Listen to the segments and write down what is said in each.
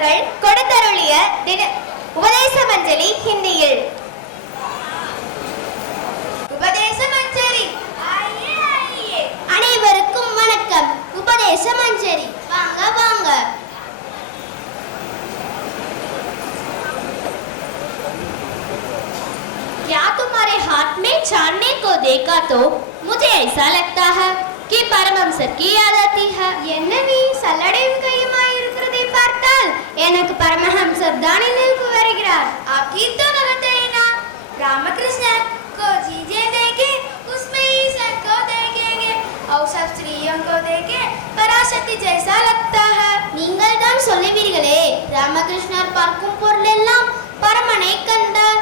அவர்கள் கொடுத்தருளிய தின உபதேச மஞ்சளி ஹிந்தியில் உபதேச மஞ்சரி அனைவருக்கும் வணக்கம் உபதேச மஞ்சரி வாங்க வாங்க क्या तुम्हारे हाथ में छानने को देखा तो मुझे ऐसा लगता है कि பரமஹம்சர் की याद आती है என்ன நீ சல்லடையும் கையுமாய் இருக்கிறதை பார்த்தால் எனக்கு பரமஹம்சர் தான் நினைவுக்கு வருகிறார் आखिर तो गलत है ना रामकृष्ण को चीजें देखे उसमें ही सर को देखेंगे और सब स्त्रियों को देखे पराशक्ति जैसा लगता है நீங்கள் தான் சொல்லுவீர்களே ராமகிருஷ்ணர் பார்க்கும் பொருள் எல்லாம் பரமனை கண்டார்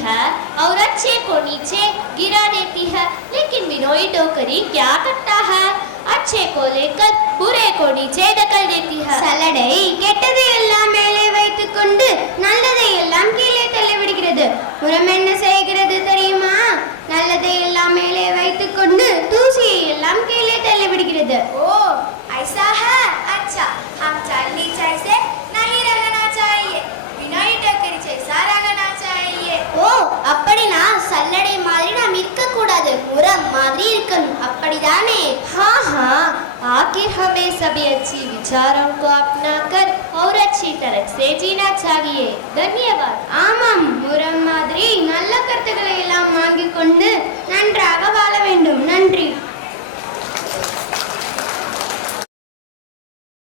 है और अच्छे को नीचे गिरा देती है लेकिन बिनोई टोकरी क्या करता है अच्छे को लेकर बुरे को नीचे धकल देती है சல்லடை கெட்டதை எல்லாம் மேலே வைத்துக் கொண்டு நல்லதை எல்லாம் கீழே தள்ளிவிடுகிறது புறம் என்ன செய்கிறது தெரியுமா நல்லதை எல்லாம் மேலே வைத்துக் கொண்டு தூசியை எல்லாம் கீழே தள்ளிவிடுகிறது ओ கூடாது முரம் மாதிரி இருக்கணும் அப்படிதானே हाँ हाँ आखिर हमें सभी अच्छी विचारों को अपना कर और अच्छी तरह से जीना चाहिए धन्यवाद ஆமாம் முரம் மாதிரி நல்ல கருத்துக்களை எல்லாம் வாங்கிக் கொண்டு நன்றாக